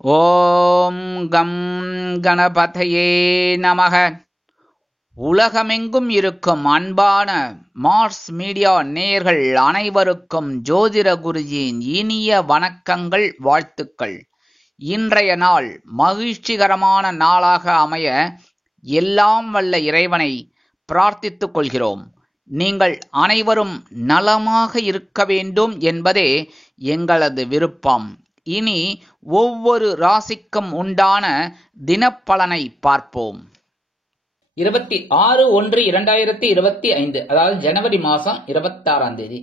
ஓம் come கணபதையே நமக. உலகமெங்கும் இருக்கும் அன்பான மார்ஸ் மீடியா நேயர்கள் அனைவருக்கும் ஜோதிட குருஜியின் இனிய வணக்கங்கள், வாழ்த்துக்கள். இன்றைய நாள் மகிழ்ச்சிகரமான நாளாக அமைய எல்லாம் வல்ல இறைவனை பிரார்த்தித்துக் கொள்கிறோம். நீங்கள் அனைவரும் நலமாக இருக்க வேண்டும் என்பதே எங்களது விருப்பம். இனி ஒவ்வொரு ராசிக்கும் உண்டான தினப்பலனை பார்ப்போம். 26/1/2025 அதாவது ஜனவரி மாதம் 26ஆம் தேதி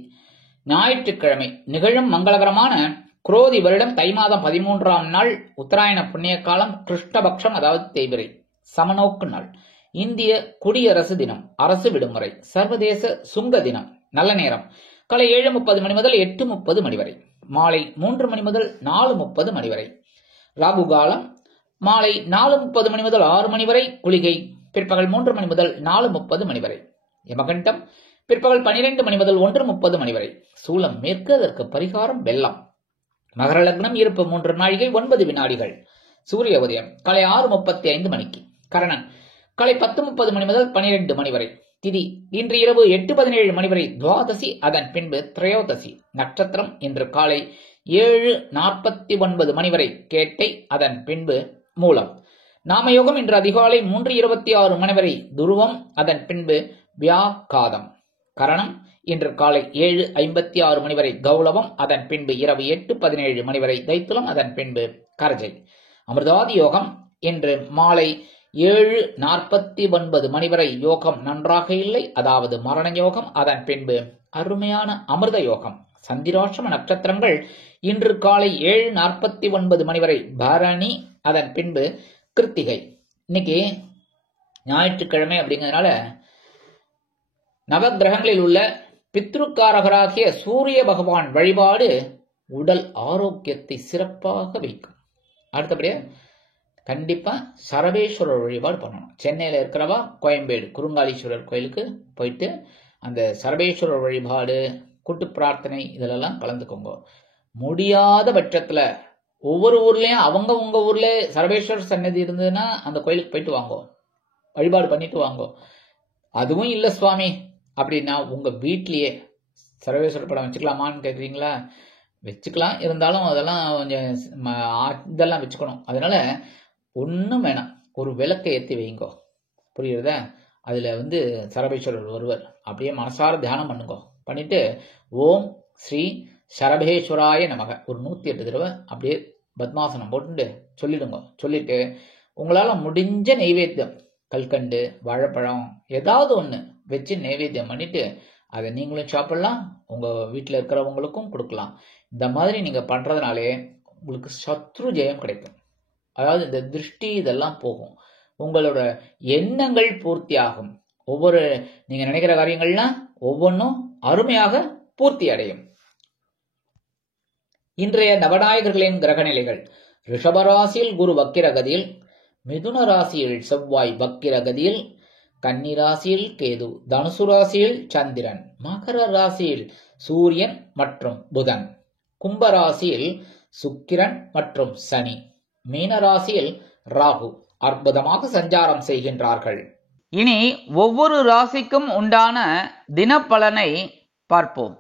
ஞாயிற்றுக்கிழமை நிகழும் மங்களகரமான குரோதி வருடம் தை மாதம் 13ஆம் நாள் உத்தராயண புண்ணிய காலம் கிருஷ்ணபக்ஷம் அதாவது தேய்பிறை சமநோக்கு நாள். இந்திய குடியரசு தினம், அரசு விடுமுறை, சர்வதேச சுங்க தினம். நல்ல நேரம் காலை 7:30 மணி முதல் 8:30 மணி வரை, மாலை 3 மணி முதல் 4:30 மணி வரை. ராகு காலம் மாலை 4:30 மணி முதல் 6 மணி வரை. குளிகை பிற்பகல் 3 மணி முதல் 4:30 மணி வரை. யமகண்டம் பிற்பகல் 12 மணி முதல் 1:30 மணி வரை. சூலம் மேற்கு, அதற்கு பரிகாரம் வெள்ளம். மகர லக்னம் இருப்பு 3 நாழிகை 9 வினாடிகள். சூரிய உதயம் காலை 6:35 மணிக்கு. கரணன் காலை 10:30 மணி முதல் 12 மணி வரை. திதி இன்று இரவு 8:17 மணி வரை துவாதசி, அதன் பின்பு திரையோதசி. நட்சத்திரம் இன்று காலை 7:49 மணி வரை கேட்டை, அதன் பின்பு மூலம். நாமயோகம் இன்று அதிகாலை 3:26 மணி வரை துருவம், அதன் பின்பு வியாகாதம். கரணம் இன்று காலை 7:56 மணி வரை கௌளவம், அதன் பின்பு இரவு 8:17 மணி வரை தைத்துலம், அதன் பின்பு கரஜை. அமிர்தாதி யோகம் இன்று மாலை 7:49 மணி வரை யோகம் நன்றாக இல்லை, அதாவது மரண யோகம், அதன் பின்பு அருமையான அமிர்த யோகம். சந்திராஷ்டம நட்சத்திரங்கள் இன்று காலை 7:49 மணி வரை பரணி, அதன் பின்பு கிருத்திகை. இன்னைக்கு ஞாயிற்றுக்கிழமை அப்படிங்கிறதுனால நவகிரகங்களில் உள்ள பித்ருக்காரகராகிய சூரிய பகவான் வழிபாடு உடல் ஆரோக்கியத்தை சிறப்பாக வைக்கும். அடுத்தபடியா கண்டிப்பா சரபேஸ்வரர் வழிபாடு பண்ணணும். சென்னையில இருக்கிறவா கோயம்பேடு குருங்காலீஸ்வரர் கோயிலுக்கு போயிட்டு அந்த சரபேஸ்வரர் வழிபாடு, கூட்டு பிரார்த்தனை இதிலெல்லாம் கலந்துக்கோங்க. முடியாத பட்சத்துல ஒவ்வொரு ஊர்லயும் உங்க ஊர்ல சரபேஸ்வரர் சன்னதி இருந்ததுன்னா அந்த கோயிலுக்கு போயிட்டு வாங்கோ, வழிபாடு பண்ணிட்டு வாங்கோ. அதுவும் இல்ல சுவாமி அப்படின்னா உங்க வீட்லயே சரபேஸ்வரர் படம் வச்சுக்கலாமான்னு கேக்குறீங்களா? வச்சுக்கலாம், இருந்தாலும் அதெல்லாம் கொஞ்சம் இதெல்லாம் வச்சுக்கணும். அதனால ஒன்றும் வேணாம், ஒரு விளக்கை ஏற்றி வைங்கோ, புரியுறதா? அதில் சரபேஸ்வரர் ஒருவர் அப்படியே மனசார தியானம் பண்ணுங்க. பண்ணிட்டு ஓம் ஸ்ரீ சரபேஸ்வராய நமக ஒரு 108 தடவை அப்படியே பத்மாசனம் போட்டு சொல்லிடுங்க. சொல்லிட்டு உங்களால் முடிஞ்ச நெய்வேத்தியம், கல்கண்டு, வாழைப்பழம் ஏதாவது ஒன்று வச்சு நெய்வேத்தியம் பண்ணிட்டு அதை நீங்களும் சாப்பிடலாம், உங்கள் வீட்டில் இருக்கிறவங்களுக்கும் கொடுக்கலாம். இந்த மாதிரி நீங்கள் பண்ணுறதுனாலே உங்களுக்கு சத்ரு ஜெயம் கிடைக்கும். அதாவது இந்த திருஷ்டி இதெல்லாம் போகும், உங்களோட எண்ணங்கள் பூர்த்தி ஆகும். நீங்க நினைக்கிற காரியங்கள்லாம் ஒவ்வொன்றும் அருமையாக பூர்த்தி அடையும். இன்றைய நவநாயகர்களின் கிரக நிலைகள்: ரிஷபராசியில் குரு வக்கிரகதியில், மிதுன ராசியில் செவ்வாய் வக்கிரகதியில், கன்னி ராசியில் கேது, தனுசு ராசியில் சந்திரன், மகர ராசியில் சூரியன் மற்றும் புதன், கும்பராசியில் சுக்கிரன் மற்றும் சனி, மீனராசியில் ராகு அற்புதமாக சஞ்சாரம் செய்கின்றார்கள். இனி ஒவ்வொரு ராசிக்கும் உண்டான தினப்பலனை பார்ப்போம்.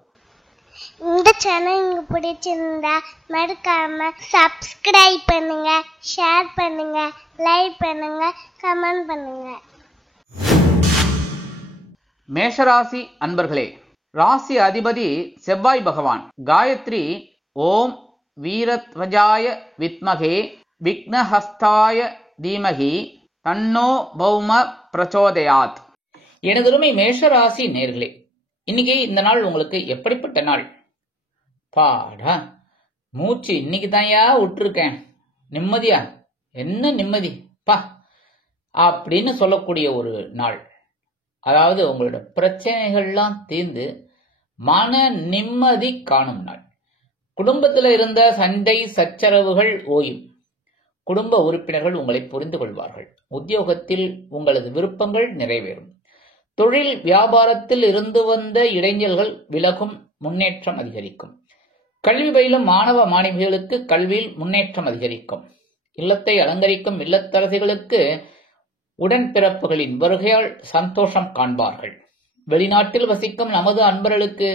இந்த சேனல் உங்களுக்கு பிடிச்சிருந்தா மறக்காம சப்ஸ்கிரைப் பண்ணுங்க, ஷேர் பண்ணுங்க, லைக் பண்ணுங்க, கமெண்ட் பண்ணுங்க. மேஷராசி அன்பர்களே, ராசி அதிபதி செவ்வாய் பகவான். காயத்ரி ஓம் வீரத்வஜாய வித்மகே விக்னஹஸ்தாய தீமகி தன்னோ பௌம பிரச்சோதயாத். எனதுருமை மேஷராசி நேர்களே, இன்னைக்கு இந்த நாள் உங்களுக்கு எப்படிப்பட்ட நாள்? பாடா மூச்சு இன்னைக்கு தான்யா விட்டுருக்கேன், நிம்மதியா, என்ன நிம்மதி பா அப்படின்னு சொல்லக்கூடிய ஒரு நாள். அதாவது உங்களோட பிரச்சனைகள்லாம் தீர்ந்து மன நிம்மதி காணும் நாள். குடும்பத்தில் இருந்த சண்டை சச்சரவுகள் ஓயும். குடும்ப உறுப்பினர்கள் உங்களை புரிந்து கொள்வார்கள். உத்தியோகத்தில் உங்களது விருப்பங்கள் நிறைவேறும். தொழில் வியாபாரத்தில் இருந்து வந்த இடைஞ்சல்கள் விலகும், முன்னேற்றம் அதிகரிக்கும். கல்வி பயிலும் மாணவ மாணவிகளுக்கு கல்வியில் முன்னேற்றம் அதிகரிக்கும். இல்லத்தை அலங்கரிக்கும் இல்லத்தரசிகளுக்கு உடன்பிறப்புகளின் வருகையால் சந்தோஷம் காண்பார்கள். வெளிநாட்டில் வசிக்கும் நமது அன்பர்களுக்கு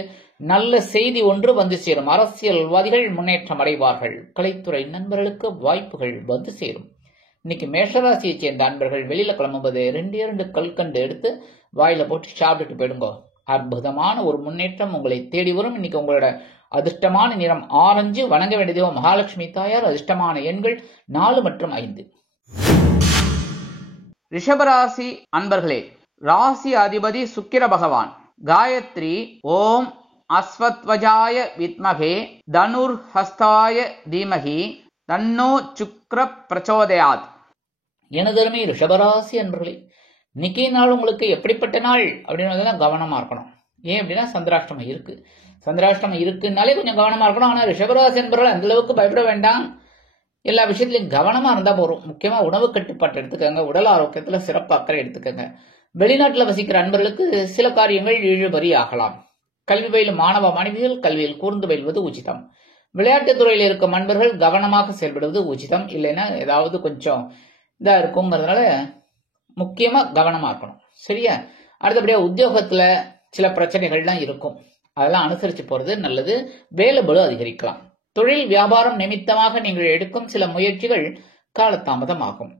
நல்ல செய்தி ஒன்று வந்து சேரும். அரசியல்வாதிகள் முன்னேற்றம் அடைவார்கள். கலைத்துறை நண்பர்களுக்கு வாய்ப்புகள் வந்து சேரும். இன்னைக்கு மேஷராசியை சேர்ந்த அன்பர்கள் வெளியில கிளம்பும்போது 2 கல்கண்டு எடுத்து வாயில போட்டு சாப்பிட்டுட்டு போயிடுங்க. அற்புதமான ஒரு முன்னேற்றம் உங்களை தேடி வரும். இன்னைக்கு உங்களோட அதிர்ஷ்டமான நிறம் ஆரஞ்சு. வணங்க வேண்டியதோ மகாலட்சுமி தாயார். அதிர்ஷ்டமான எண்கள் 4 மற்றும் 5. ரிஷபராசி அன்பர்களே, ராசி அதிபதி சுக்கிர பகவான். காயத்ரி ஓம் அஸ்வத்வஜாய வித்மகே தனுர் ஹஸ்தாய தீமகி தன்னோ சுக்ர பிரச்சோதயாத். எனதருமை ரிஷபராசி அன்பர்களே, இன்னைக்கு நாள் உங்களுக்கு எப்படிப்பட்ட நாள் அப்படின்னு கவனமா இருக்கணும். ஏன் அப்படின்னா சந்திராஷ்டமம் இருக்கு. சந்திராஷ்டமம் இருக்குன்னாலே கொஞ்சம் கவனமா இருக்கணும். ஆனா ரிஷபராசி அன்பர்கள் அந்த அளவுக்கு பயப்பட வேண்டாம். எல்லா விஷயத்திலையும் கவனமா இருந்தா போறோம். முக்கியமா உணவு கட்டுப்பாட்டு எடுத்துக்கோங்க. உடல் ஆரோக்கியத்துல சிறப்பு அக்கறை எடுத்துக்கோங்க. வெளிநாட்டுல வசிக்கிற அன்பர்களுக்கு சில காரியங்கள் இழுபறி ஆகலாம். கல்வி பயிலும் மாணவ மாணவிகள் கல்வியில் கூர்ந்து பயில்வது உச்சிதம். விளையாட்டுத் துறையில் இருக்கும் அன்பர்கள் கவனமாக செயல்படுவது உச்சிதம். இல்லைன்னா ஏதாவது கொஞ்சம் இதா இருக்குங்கிறதுனால முக்கியமா கவனமா இருக்கணும். சரியா? அடுத்தபடியா உத்தியோகத்துல சில பிரச்சனைகள்லாம் இருக்கும். அதெல்லாம் அனுசரிச்சு போறது நல்லது. வேலைபளு அதிகரிக்கலாம். தொழில் வியாபாரம் நிமித்தமாக நீங்கள் எடுக்கும் சில முயற்சிகள் காலதாமதம் ஆகும்.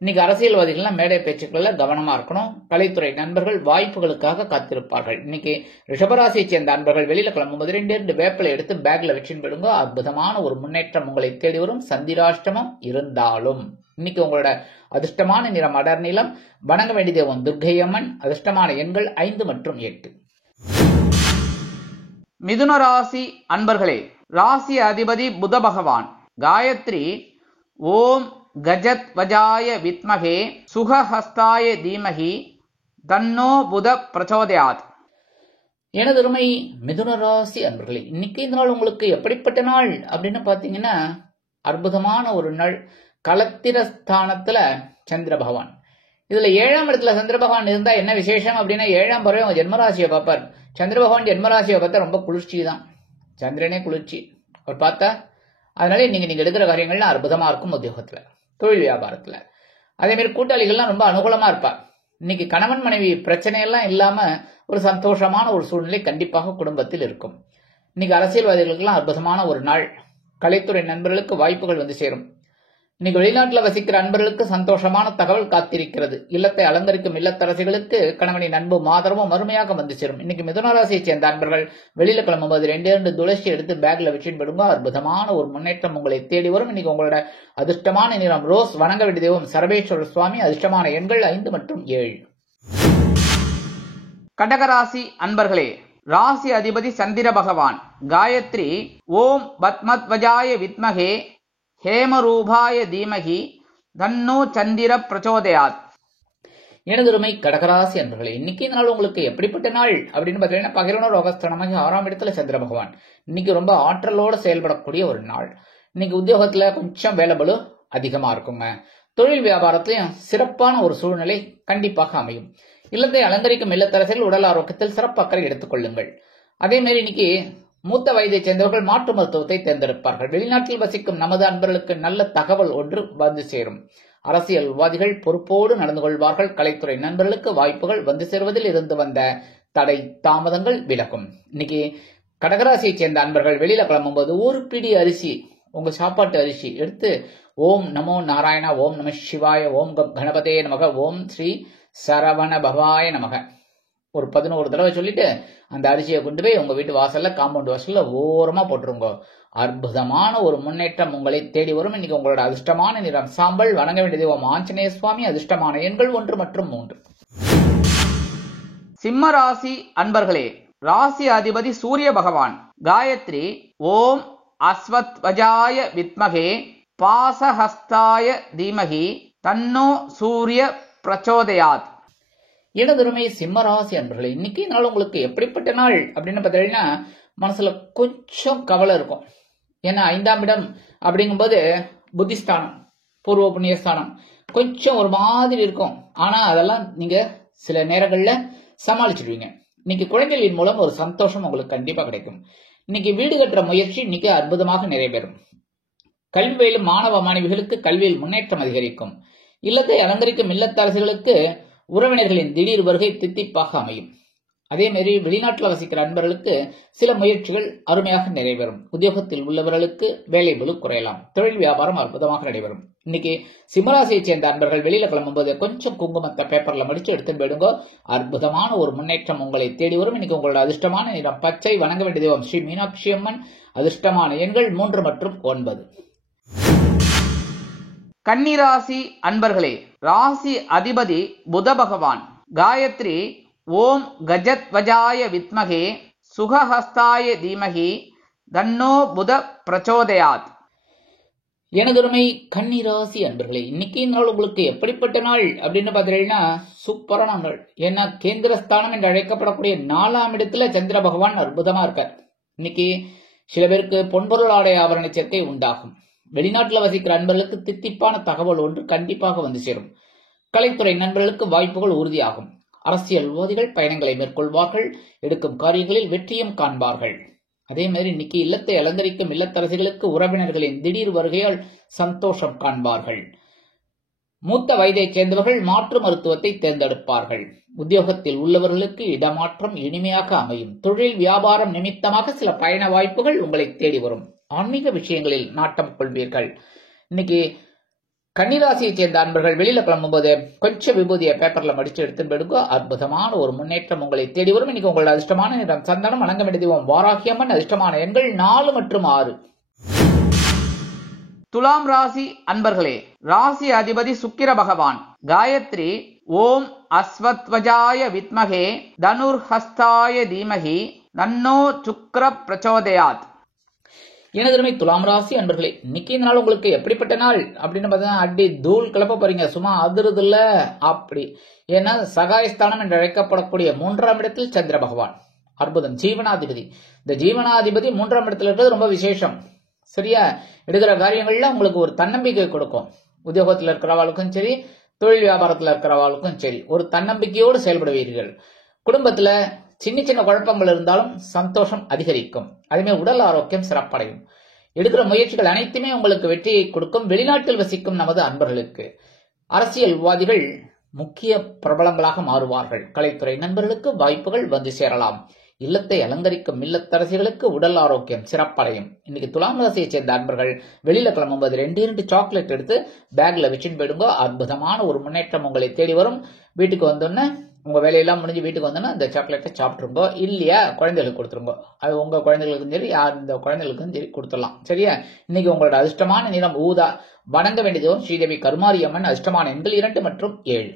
இன்னைக்கு அரசியல்வாதிகள்லாம் மேடை பேச்சுக்கள கவனமா இருக்கணும். கலைத்துறை நண்பர்கள் வாய்ப்புகளுக்காக காத்திருப்பார்கள். இன்னைக்கு ரிஷபராசியை சேர்ந்த அன்பர்கள் வெளியில கிளம்பும்போது 2 வேப்பிலை எடுத்து பேக்ல வச்சுன்னு போயிடுங்க. அற்புதமான ஒரு முன்னேற்றம் உங்களை தேடி வரும். சந்திராஷ்டமம் இருந்தாலும் இன்னைக்கு உங்களோட அதிர்ஷ்டமான நிறம் அடர் நீலம். வணங்க வேண்டிய தெய்வம் துர்க்கை அம்மன். அதிர்ஷ்டமான எண்கள் 5 மற்றும் 8. மிதுன ராசி அன்பர்களே, ராசி அதிபதி புத பகவான். காயத்ரி ஓம் கஜத் வஜாய வித்மகே சுகஹஸ்தாய தீமகி தன்னோ புத பிரச்சோதயாத். எனதருமை மிதுன ராசி அன்பர்களே, இன்னைக்கு இந்த நாள் உங்களுக்கு எப்படிப்பட்ட நாள் அப்படின்னு பாத்தீங்கன்னா அற்புதமான ஒரு நாள். கலத்திரஸ்தானத்துல சந்திர பகவான். இதுல 7ஆம் இடத்துல சந்திர பகவான் இருந்தா என்ன விசேஷம் அப்படின்னா 7ஆம் பறவை அவங்க ஜென்மராசியை பார்ப்பார். சந்திர பகவான் ஜென்மராசியை பார்த்தா ரொம்ப குளிர்ச்சி தான். சந்திரனே குளிர்ச்சி அவர் பார்த்தா. அதனால நீங்க எடுக்கிற காரியங்கள்லாம் அற்புதமா இருக்கும். உத்தியோகத்துல, தொழில் வியாபாரத்துல, அதே மாதிரி கூட்டாளிகள்லாம் ரொம்ப அனுகூலமா இருப்பார். இன்னைக்கு கணவன் மனைவி பிரச்சனையெல்லாம் இல்லாம ஒரு சந்தோஷமான ஒரு சூழ்நிலை கண்டிப்பாக குடும்பத்தில் இருக்கும். இன்னைக்கு அரசியல்வாதிகளுக்கெல்லாம் அற்புதமான ஒரு நாள். கலைத்துறை நண்பர்களுக்கு வாய்ப்புகள் வந்து சேரும். இன்னைக்கு வெளிநாட்டில் வசிக்கிற அன்பர்களுக்கு சந்தோஷமான தகவல் காத்திருக்கிறது. இல்லத்தை அலங்கரிக்கும் இல்லத்தரசிகளுக்கு கணவனின் அன்பும் ஆதரவும் அருமையாக வந்து சேரும். இன்னைக்கு மிதுன ராசியை சேர்ந்த அன்பர்கள் வெளியில கிளம்பும்போது 2 துளசி எடுத்து பேக்ல வச்சுன்னு போடுங்க. அற்புதமான ஒரு முன்னேற்றம் உங்களை தேடி வரும். இன்னைக்கு உங்களோட அதிர்ஷ்டமான நிறம் ரோஸ். வணங்க வேண்டிய தெய்வம் சரபேஸ்வர சுவாமி. அதிர்ஷ்டமான எண்கள் 5 மற்றும் 7. கடகராசி அன்பர்களே, ராசி அதிபதி சந்திர பகவான். காயத்ரி ஓம் பத்மத்வஜாய வித்மகே ஹேமரூபாய தீமகி தன்னோ சந்திர பிரச்சோதயாத். எனதுமை கடகராசி அன்பர்களே, இன்னைக்கு இந்த நாள் உங்களுக்கு எப்படிப்பட்ட நாள் அப்படின்னு பார்த்தீங்கன்னா 11 ஆகஸ்ட் 6ஆம் இடத்துல சந்திர பகவான். இன்னைக்கு ரொம்ப ஆற்றலோட செயல்படக்கூடிய ஒரு நாள். இன்னைக்கு உத்தியோகத்துல கொஞ்சம் வேலைபளு அதிகமா இருக்குங்க. தொழில் வியாபாரத்திலையும் சிறப்பான ஒரு சூழ்நிலை கண்டிப்பாக அமையும். இல்லத்தை அலங்கரிக்கும் இல்லத்தரசிகள் உடல் ஆரோக்கியத்தில் சிறப்பு அக்கறை எடுத்துக் கொள்ளுங்கள். அதே மாதிரி இன்னைக்கு மூத்த வயதை சேர்ந்தவர்கள் மாற்று மருத்துவத்தை தேர்ந்தெடுப்பார்கள். வெளிநாட்டில் வசிக்கும் நமது அன்பர்களுக்கு நல்ல தகவல் ஒன்று வந்து சேரும். அரசியல்வாதிகள் பொறுப்போடு நடந்து கொள்வார்கள். கலைத்துறை நண்பர்களுக்கு வாய்ப்புகள் வந்து சேருவதில் இருந்து வந்த தடை தாமதங்கள் விலகும். இன்னைக்கு கடகராசியை சேர்ந்த அன்பர்கள் வெளியில கிளம்பும்போது 1 பிடி அரிசி, உங்க சாப்பாட்டு அரிசி எடுத்து ஓம் நமோ நாராயணா, ஓம் நம சிவாய, ஓம் கணபதே நமக, ஓம் ஸ்ரீ சரவண பவாய நமக ஒரு 11 தடவை சொல்லிட்டு அந்த அரிசியை கொண்டு போய் உங்க வீட்டு வாசல்ல, காம்பவுண்ட் வாசல்ல ஓரமா போட்டுருங்க. அற்புதமான ஒரு முன்னேற்றம் உங்களை தேடி வரும். இன்னைக்கு உங்களோட அதிர்ஷ்டமான நிறம் சாம்பல். வணங்க வேண்டிய தெய்வம் ஆஞ்சநேய சுவாமி. அதிர்ஷ்டமான எண்கள் 1 மற்றும் 3. சிம்ம ராசி அன்பர்களே, ராசி அதிபதி சூரிய பகவான். காயத்ரி ஓம் அஸ்வத்வஜாய வித்மகே பாசஹஸ்தாய தீமகி தன்னோ சூரிய பிரச்சோதயாத். எனதருமை சிம்மராசி அன்பர்களே, இன்னைக்கு நாள் உங்களுக்கு எப்படிப்பட்ட நாள் அப்படின்னு பார்த்தீங்கன்னா மனசுல கொஞ்சம் கவலை இருக்கும். ஏன்னா 5ஆம் இடம் அப்படிங்கும்போது புத்திஸ்தானம், பூர்வ புண்ணியஸ்தானம், கொஞ்சம் ஒரு மாதிரி இருக்கும். ஆனா அதெல்லாம் நீங்க சில நேரங்கள்ல சமாளிச்சிடுவீங்க. இன்னைக்கு குழந்தைகளின் மூலம் ஒரு சந்தோஷம் உங்களுக்கு கண்டிப்பா கிடைக்கும். இன்னைக்கு வீடு கட்டுற முயற்சி இன்னைக்கு அற்புதமாக நிறைவேறும். கல்வியிலும் மாணவ மாணவிகளுக்கு கல்வியில் முன்னேற்றம் அதிகரிக்கும். இல்லத்தை அலங்கரிக்கும் இல்லத்தரசிகளுக்கு உறவினர்களின் திடீர் வருகை தித்திப்பாக அமையும். அதே மாதிரி வெளிநாட்டில் வசிக்கிற அன்பர்களுக்கு சில முயற்சிகள் அருமையாக நிறைவேறும். உத்தியோகத்தில் உள்ளவர்களுக்கு வேலை பளு குறையலாம். தொழில் வியாபாரம் அற்புதமாக நடைபெறும். இன்னைக்கு சிம்மராசியை சேர்ந்த அன்பர்கள் வெளியில கிளம்பும்போது கொஞ்சம் குங்குமத்தை பேப்பர்ல மடிச்சு எடுத்து போயிடுங்க. அற்புதமான ஒரு முன்னேற்றம் உங்களை தேடி வரும். இன்னைக்கு உங்களோட அதிர்ஷ்டமான நிறம் பச்சை. வணங்க வேண்டிய தெய்வம் ஸ்ரீ மீனாட்சி அம்மன். அதிர்ஷ்டமான எண்கள் 3 மற்றும் 9. கன்னிராசி அன்பர்களே, ராசி அதிபதி புத பகவான். காயத்ரி ஓம் கஜத்வஜாய வித்மகே சுகஹஸ்தாய தீமகி தன்னோ புத பிரச்சோதயாத். எனதுமை கன்னிராசி அன்பர்களே, இன்னைக்கு நாள் உங்களுக்கு எப்படிப்பட்ட நாள் அப்படின்னு பாத்தீங்கன்னா சூப்பரான நாள். ஏன்னா கேந்திரஸ்தானம் என்று அழைக்கப்படக்கூடிய 4ஆம் இடத்துல சந்திர பகவான் அற்புதமா இருக்கார். இன்னைக்கு சில பேருக்கு பொன்பொருள் ஆடை ஆபரண சேர்க்கை உண்டாகும். வெளிநாட்டில் வசிக்கிற அன்பர்களுக்கு தித்திப்பான தகவல் ஒன்று கண்டிப்பாக வந்து சேரும். கலைத்துறை நண்பர்களுக்கு வாய்ப்புகள் உறுதியாகும். அரசியல்வாதிகள் பயணங்களை மேற்கொள்வார்கள். எடுக்கும் காரியங்களில் வெற்றியும் காண்பார்கள். அதே மாதிரி இன்னைக்கு இல்லத்தை அலங்கரிக்கும் இல்லத்தரசிகளுக்கு உறவினர்களின் திடீர் வருகையால் சந்தோஷம் காண்பார்கள். மூத்த வயதைச் சேர்ந்தவர்கள் மாற்று மருத்துவத்தை தேர்ந்தெடுப்பார்கள். உத்தியோகத்தில் உள்ளவர்களுக்கு இடமாற்றம் இனிமையாக அமையும். தொழில் வியாபாரம் நிமித்தமாக சில பயண வாய்ப்புகள் உங்களை தேடி வரும். ஆன்மீக விஷயங்களில் நாட்டம் கொள்வீர்கள். இன்னைக்கு கன்னிராசியை சேர்ந்த அன்பர்கள் வெளியில கிளம்பும்போது கொஞ்சம் விபூதியை பேப்பர்ல மடிச்சு எடுத்து போயிடுங்க. அற்புதமான ஒரு முன்னேற்றம் உங்களை தேடி வரும். இன்னைக்கு உங்களோட அதிர்ஷ்டமான நிறம் சந்தனம். வணங்க வேண்டிய தெய்வம் வாராகியம்மன். அதிர்ஷ்டமான எண்கள் 4 மற்றும் 6. துலாம் ராசி அன்பர்களே, ராசி அதிபதி சுக்கிர பகவான். காயத்ரி ஓம் அஸ்வத்வஜாய வித்மகே தனுர்ஹஸ்தாய தீமகி தன்னோ சுக்ர பிரச்சோதயாத். எனதுமை துலாம் ராசி அன்பர்களே, இன்னைக்கு நாள் உங்களுக்கு எப்படிப்பட்ட நாள் அப்படின்னு பார்த்தீங்கன்னா அடி தூள் கிளப்ப போறீங்க. சும்மா அதிருது இல்ல அப்படி. ஏன்னா சகாயஸ்தானம் என்று அழைக்கப்படக்கூடிய 3ஆம் இடத்தில் சந்திர பகவான் அற்புதம். ஜீவனாதிபதி. இந்த ஜீவனாதிபதி 3ஆம் இடத்துல இருக்கிறது ரொம்ப விசேஷம். சரியா? எடுக்கிற காரியங்கள்ல உங்களுக்கு ஒரு தன்னம்பிக்கை கொடுக்கும். உத்தியோகத்தில் இருக்கிறவாளுக்கும் சரி, தொழில் வியாபாரத்தில் இருக்கிறவாளுக்கும் சரி, ஒரு தன்னம்பிக்கையோடு செயல்படுவீர்கள். குடும்பத்துல சின்ன சின்ன குழப்பங்கள் இருந்தாலும் சந்தோஷம் அதிகரிக்கும். அதே உடல் ஆரோக்கியம் சிறப்படையும். எடுக்கிற முயற்சிகள் அனைத்துமே உங்களுக்கு வெற்றியை கொடுக்கும். வெளிநாட்டில் வசிக்கும் நமது அன்பர்களுக்கு அரசியல்வாதிகள் முக்கிய பிரபலங்களாக மாறுவார்கள். கலைத்துறை நண்பர்களுக்கு வாய்ப்புகள் வந்து சேரலாம். இல்லத்தை அலங்கரிக்கும் இல்லத்தரசிகளுக்கு உடல் ஆரோக்கியம் சிறப்படையும். இன்னைக்கு துலாம் ராசியை சேர்ந்த அன்பர்கள் வெளியில கிளம்பும்போது 2 சாக்லேட் எடுத்து பேக்ல வச்சுட்டு போயிடுங்க. அற்புதமான ஒரு முன்னேற்றம் உங்களை தேடி வரும். வீட்டுக்கு வந்தோன்னே உங்க வேலையெல்லாம் முடிஞ்சு வீட்டுக்கு வந்தோன்னா அந்த சாக்லேட்டை சாப்பிட்டுருங்க. இல்லையா குழந்தைகளுக்கு கொடுத்துருங்க. அது உங்க குழந்தைகளுக்கும் சரி, இந்த குழந்தைகளுக்கும் சரி கொடுத்துடலாம். சரியா? இன்னைக்கு உங்களோட அதிர்ஷ்டமான நிறம் ஊதா. வணங்க வேண்டியதும் ஸ்ரீதேவி கருமாரியம்மன். அதிர்ஷ்டமான எண்கள் 2 மற்றும் 7.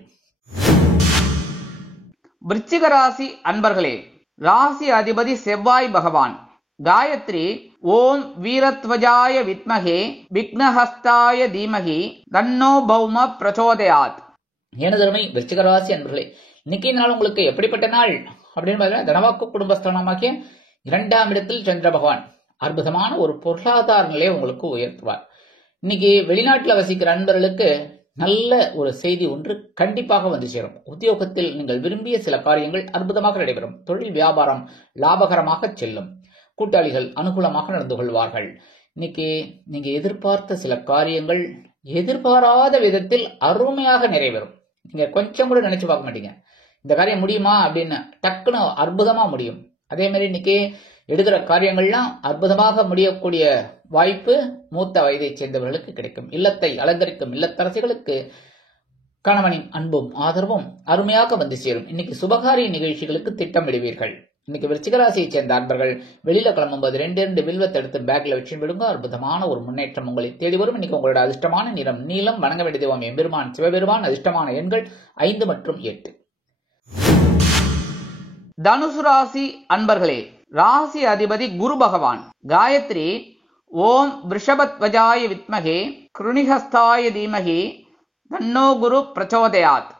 விருச்சிக ராசி அன்பர்களே, ராசி அதிபதி செவ்வாய் பகவான். காயத்ரி ஓம் வீரத்வஜாய வித்மகே விக்னஹஸ்தாய தீமகி தன்னோ பௌம பிரச்சோதயாத். எனதருமை விருச்சிக ராசி அன்பர்களே, இன்னைக்கு நாள் உங்களுக்கு எப்படிப்பட்ட நாள் அப்படின்னு பார்த்தீங்கன்னா தனவாக்கு குடும்பஸ்தானமாக்கிய 2ஆம் இடத்தில் சந்திர பகவான் அற்புதமான ஒரு பொருளாதார நிலையை உங்களுக்கு உயர்த்துவார். இன்னைக்கு வெளிநாட்டில் வசிக்கிற அன்பர்களுக்கு நல்ல ஒரு செய்தி ஒன்று கண்டிப்பாக வந்து சேரும். உத்தியோகத்தில் நீங்கள் விரும்பிய சில காரியங்கள் அற்புதமாக நடைபெறும். தொழில் வியாபாரம் லாபகரமாக செல்லும். கூட்டாளிகள் அனுகூலமாக நடந்து கொள்வார்கள். இன்னைக்கு நீங்க எதிர்பார்த்த சில காரியங்கள் எதிர்பாராத விதத்தில் அருமையாக நிறைவேறும். நீங்க கொஞ்சம் கூட நினைச்சு பார்க்க மாட்டீங்க இந்த காரியம் முடியுமா அப்படின்னு. டக்குன்னு அற்புதமா முடியும். அதே மாதிரி இன்னைக்கு எடுக்கிற காரியங்கள்லாம் அற்புதமாக முடியக்கூடிய வாய்ப்பு மூத்த வயதை சேர்ந்தவர்களுக்கு கிடைக்கும். இல்லத்தை அலங்கரிக்கும் இல்லத்தரசிகளுக்கு கணவனின் அன்பும் ஆதரவும் அருமையாக வந்து சேரும். இன்னைக்கு சுபகாரிய நிகழ்ச்சிகளுக்கு திட்டமிடுவீர்கள். இன்னைக்கு விருச்சிகராசியை சேர்ந்த அன்பர்கள் வெளியில கிளம்பும்போது 2 வில்வத்தை எடுத்து பேக்ல வச்சு விடுங்க. அற்புதமான ஒரு முன்னேற்றம் உங்களை தேடி வரும். இன்னைக்கு உங்களோட அதிர்ஷ்டமான நிறம் நீலம். வணங்க வேண்டிய தெய்வம் எம்பெருமான் சிவபெருமான். அதிர்ஷ்டமான எண்கள் 5 மற்றும் 8. தனுசு ராசி அன்பர்களே, ராசி அதிபதி குரு பகவான். காயத்ரி ஓம் விருஷபத்வஜாய வித்மகே கிருணிஹஸ்தாய தீமகி தன்னோ குரு பிரச்சோதயாத்.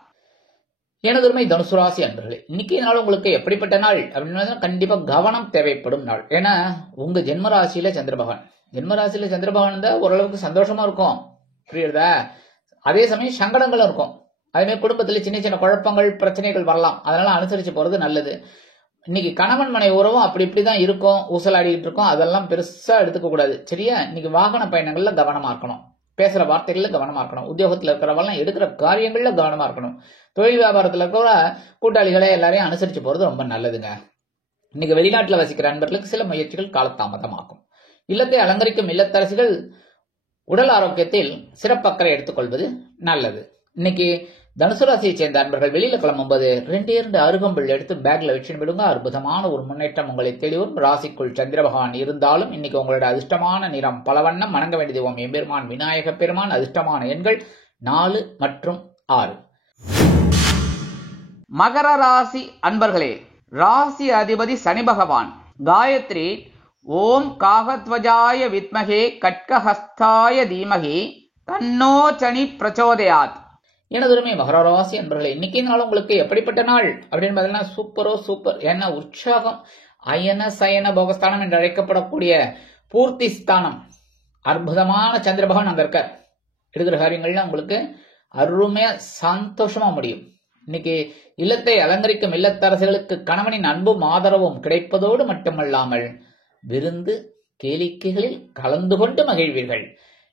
எனதுமை தனுசு ராசி அன்பர்களே, இன்னைக்கு நாள் உங்களுக்கு எப்படிப்பட்ட நாள் அப்படின்னு கண்டிப்பா கவனம் தேவைப்படும் நாள். ஏன்னா உங்க ஜென்மராசியில சந்திர பகவான். ஜென்மராசியில சந்திர பகவான் இருந்தா ஓரளவுக்கு சந்தோஷமா இருக்கும். புரியுதா? அதே சமயம் சங்கடங்களும் இருக்கும். அதே மாதிரி குடும்பத்துல சின்ன சின்ன குழப்பங்கள் பிரச்சனைகள் வரலாம். அதனால அனுசரிச்சு போறது நல்லது. இன்னைக்கு கணவன் மனை உறவும் அப்படி இப்படிதான் இருக்கும், ஊசலாடிட்டு இருக்கும், அதெல்லாம் பெருசா எடுத்துக்க கூடாது. சரியா? இன்னைக்கு வாகன பயணங்கள்ல கவனமா இருக்கணும், பேசுற வார்த்தைகள்ல கவனமா இருக்கணும், உத்தியோகத்துல இருக்கிறவெல்லாம் எடுக்கிற காரியங்கள்ல கவனமா இருக்கணும், தொழில் வியாபாரத்துல இருக்கிற கூட்டாளிகளை எல்லாரையும் அனுசரிச்சு போறது ரொம்ப நல்லதுங்க. இன்னைக்கு வெளிநாட்டுல வசிக்கிற அன்பர்களுக்கு சில முயற்சிகள் காலதாமதமாகும். இல்லத்தை அலங்கரிக்கும் இல்லத்தரசிகள் உடல் ஆரோக்கியத்தில் சிறப்பக்கறை எடுத்துக்கொள்வது நல்லது. இன்னைக்கு தனுசு ராசியை சேர்ந்த அன்பர்கள் வெளியில கிளம்பும்போது 2 அருகம்புல் எடுத்து பேக்ல வச்சுன்னு விடுங்க. அற்புதமான ஒரு முன்னேற்றம் உங்களை தேடி வரும். ராசிக்குள் சந்திர பகவான் இருந்தாலும் இன்னைக்கு உங்களோட அதிர்ஷ்டமான நிறம் பலவண்ணம். வணங்க வேண்டிய தெய்வம் எம்பெருமான் விநாயக பெருமான். அதிர்ஷ்டமான எண்கள் 4 மற்றும் 6. மகர ராசி அன்பர்களே, ராசி அதிபதி சனி பகவான். காயத்ரி ஓம் காகத்வஜாய வித்மகே கட்கஹஸ்தாய தீமகி தன்னோ சனி பிரச்சோதயாத். எனதுமே மகர ராசி அன்பர்களே, இன்னைக்கு நாள் உங்களுக்கு எப்படிப்பட்ட நாள் அப்படின்னு பார்த்தீங்கன்னா சூப்பரோ சூப்பர். ஏன்னா உற்சாகம், அயன சயன போகஸ்தானம் என்று அழைக்கப்படக்கூடிய பூர்த்தி ஸ்தானம், அற்புதமான சந்திர பகவான் அங்க இருக்கார். எடுக்கிற காரியங்கள்லாம் உங்களுக்கு அருமையா சந்தோஷமா முடியும். இன்னைக்கு இல்லத்தை அலங்கரிக்கும் இல்லத்தரசுகளுக்கு கணவனின் அன்பும் ஆதரவும் கிடைப்பதோடு மட்டுமல்லாமல் விருந்து கேளிக்கைகளில் கலந்து கொண்டு மகிழ்வீர்கள்.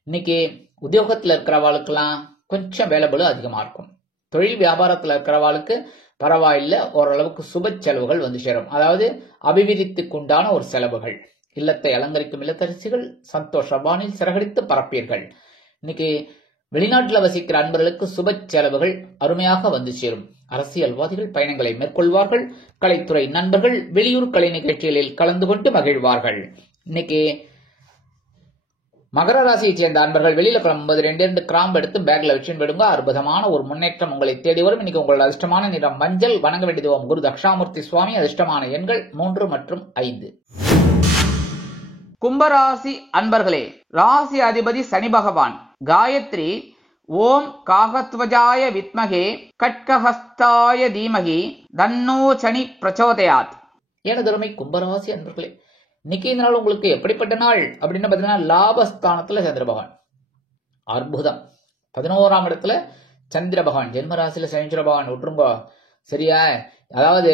இன்னைக்கு உத்தியோகத்தில் இருக்கிறவாளுக்கெல்லாம் கொஞ்சம் வேலைபளு அதிகமா இருக்கும். தொழில் வியாபாரத்தில் இருக்கிறவாளுக்கு பரவாயில்ல, ஓரளவுக்கு சுப செலவுகள் வந்து சேரும். அதாவது அபிவிருத்திக்கு உண்டான ஒரு செலவுகள். இல்லத்தை அலங்கரிக்கும் இல்லத்தரசிகள் சந்தோஷவானில் சிறகடித்து பரப்பீர்கள். இன்னைக்கு வெளிநாட்டில் வசிக்கிற அன்பர்களுக்கு சுப செலவுகள் அருமையாக வந்து சேரும். அரசியல்வாதிகள் பயணங்களை மேற்கொள்வார்கள். கலைத்துறை நண்பர்கள் வெளியூர் கலை நிகழ்ச்சிகளில் கலந்து கொண்டு மகிழ்வார்கள். இன்னைக்கு மகர ராசியை சேர்ந்த அன்பர்கள் வெளியில கிளம்பும்போது 2 கிராம்பு எடுத்து பேக்ல வச்சு விடுங்க. அற்புதமான ஒரு முன்னேற்றம் உங்களை தேடி வரும். இன்னைக்கு உங்களோட அதிர்ஷ்டமான நிறம் மஞ்சள். வணங்க வேண்டிய தெய்வம் குரு தட்சாமூர்த்தி சுவாமி. அதிர்ஷ்டமான எண்கள் 3 மற்றும் 5. கும்பராசி அன்பர்களே, ராசி அதிபதி சனி பகவான். காயத்ரி ஓம் காகத்வஜாய வித்மகே கட்கஹஸ்தாய தீமகி தன்னோ சனி பிரச்சோதயாத். எனதருமை கும்பராசி அன்பர்களே, இன்னைக்கு இந்த நாள் உங்களுக்கு எப்படிப்பட்ட நாள் அப்படின்னு பாத்தீங்கன்னா லாபஸ்தானத்துல சந்திர பகவான். அற்புதம். 11ஆம் இடத்துல சந்திர பகவான். ஜென்மராசியில சந்திர பகவான் விட்டுருங்கோ. சரியா? அதாவது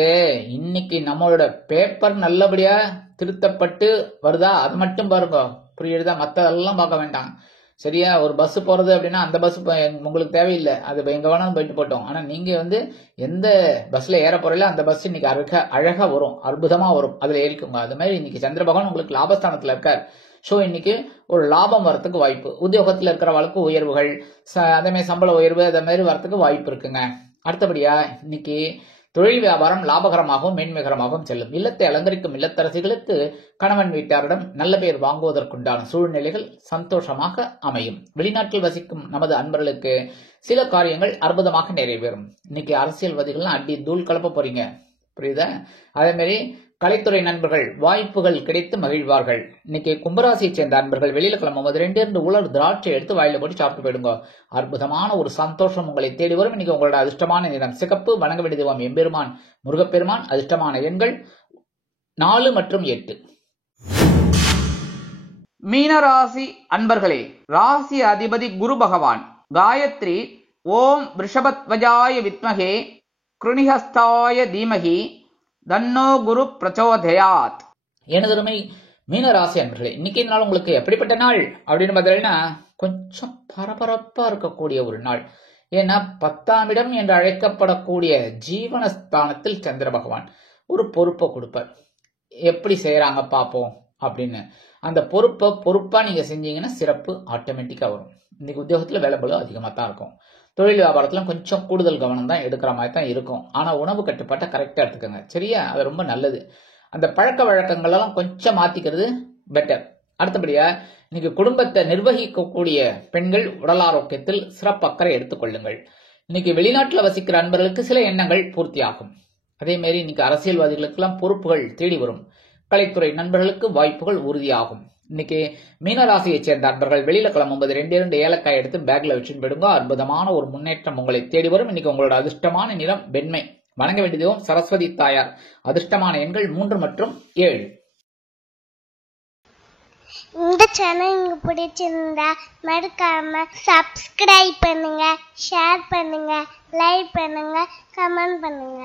இன்னைக்கு நம்மளோட பேப்பர் நல்லபடியா திருத்தப்பட்டு வருதா அது மட்டும் பாருங்க. புரியுதா? மற்றதெல்லாம் பார்க்க வேண்டாம். சரியா? ஒரு பஸ் போறது அப்படின்னா அந்த பஸ் உங்களுக்கு தேவையில்லை, அது எங்க வேணாலும் போயிட்டு போட்டோம். ஆனா நீங்க எந்த பஸ்ல ஏற போறீங்களோ அந்த பஸ் இன்னைக்கு அழகா வரும், அற்புதமா வரும், அதுல ஏறிக்குங்க. அது மாதிரி இன்னைக்கு சந்திர பகவான் உங்களுக்கு லாபஸ்தானத்துல இருக்கார். ஸோ இன்னைக்கு ஒரு லாபம் வரத்துக்கு வாய்ப்பு. உத்தியோகத்தில் இருக்கிறவளுக்கு உயர்வுகள், அதே மாதிரி சம்பள உயர்வு அதே மாதிரி வரத்துக்கு வாய்ப்பு இருக்குங்க. அடுத்தபடியா இன்னைக்கு தொழில் வியாபாரம் லாபகரமாகவும் மேன்மைகரமாகவும் செல்லும். இல்லத்தை அலங்கரிக்கும் இல்லத்தரசிகளுக்கு கணவன் வீட்டாரிடம் நல்ல பெயர் வாங்குவதற்குண்டான சூழ்நிலைகள் சந்தோஷமாக அமையும். வெளிநாட்டில் வசிக்கும் நமது அன்பர்களுக்கு சில காரியங்கள் அற்புதமாக நிறைவேறும். இன்னைக்கு அரசியல்வாதிகள்லாம் அடி தூள் கலப்ப போறீங்க. புரியுதா? அதே மாதிரி கலைத்துறை நண்பர்கள் வாய்ப்புகள் கிடைத்து மகிழ்வார்கள். இன்னைக்கு கும்பராசியை சேர்ந்த அன்பர்கள் வெளியில கிளம்பும்போது 2 உலர் திராட்சை எடுத்து வாயில போட்டு சாப்பிட்டு போயிடுங்க. அற்புதமான ஒரு சந்தோஷம் உங்களை தேடி வரும். இன்னைக்கு உங்களோட அதிர்ஷ்டமான நிறம் சிகப்பு. வணங்க வேண்டிய தெய்வம் எம்பெருமான் முருகப்பெருமான். அதிர்ஷ்டமான எண்கள் 4 மற்றும் 8. மீனராசி அன்பர்களே, ராசி அதிபதி குரு பகவான். காயத்ரி ஓம் ரிஷபத்வஜாய வித்மகே கிருணிஹஸ்தாய தீமகி தன்னோ குரு பிரச்சோதயாத். எனதருமை மீனராசி அன்பர்களே, இன்னைக்கு நாள் உங்களுக்கு எப்படிப்பட்ட நாள் அப்படின்னு பார்த்தீங்கன்னா கொஞ்சம் பரபரப்பா இருக்கக்கூடிய ஒரு நாள். ஏன்னா 10ஆம் இடம் என்று அழைக்கப்படக்கூடிய ஜீவனஸ்தானத்தில் சந்திர பகவான் ஒரு பொறுப்பை கொடுப்பார். எப்படி செய்யறாங்க பார்ப்போம் அப்படின்னு. அந்த பொறுப்பா நீங்க செஞ்சீங்கன்னா சிறப்பு ஆட்டோமேட்டிக்கா வரும். இன்னைக்கு உத்தியோகத்துல வேலை பளு அதிகமா தான் இருக்கும். தொழில் வியாபாரத்துல கொஞ்சம் கூடுதல் கவனம் தான் எடுக்கிற மாதிரி தான் இருக்கும். ஆனா உணவு கட்டுப்பாட்டை கரெக்டா எடுத்துக்கோங்க. சரியா? அது ரொம்ப நல்லது. அந்த பழக்க வழக்கங்கள் எல்லாம் கொஞ்சம் மாத்திக்கிறது பெட்டர். அடுத்தபடியா இன்னைக்கு குடும்பத்தை நிர்வகிக்கக்கூடிய பெண்கள் உடல் ஆரோக்கியத்தில் சிறப்பு அக்கறை எடுத்துக்கொள்ளுங்கள். இன்னைக்கு வெளிநாட்டுல வசிக்கிற அன்பர்களுக்கு சில எண்ணங்கள் பூர்த்தியாகும். அதே மாதிரி இன்னைக்கு அரசியல்வாதிகளுக்கு எல்லாம் பொறுப்புகள் தேடி வரும். கலைத்துறை நண்பர்களுக்கு வாய்ப்புகள் உறுதியாகும். இன்னைக்கு மீனராசியை சேர்ந்த அன்பர்கள் வெளியில கிளம்பும்போது 2 ஏலக்காய் எடுத்து பேக்ல வச்சுட்டு போயிடுங்க. அற்புதமான ஒரு முன்னேற்றம் உங்களை தேடி வரும். இன்னைக்கு உங்களோட அதிர்ஷ்டமான நிறம் வெண்மை. வணங்க வேண்டியதும் சரஸ்வதி தாயார். அதிர்ஷ்டமான எண்கள் 3 மற்றும் 7. இந்த சேனல் உங்களுக்கு பிடிச்சிருந்தா மறக்காம சப்ஸ்கிரைப் பண்ணுங்க, ஷேர் பண்ணுங்க, லைக் பண்ணுங்க, கமெண்ட் பண்ணுங்க.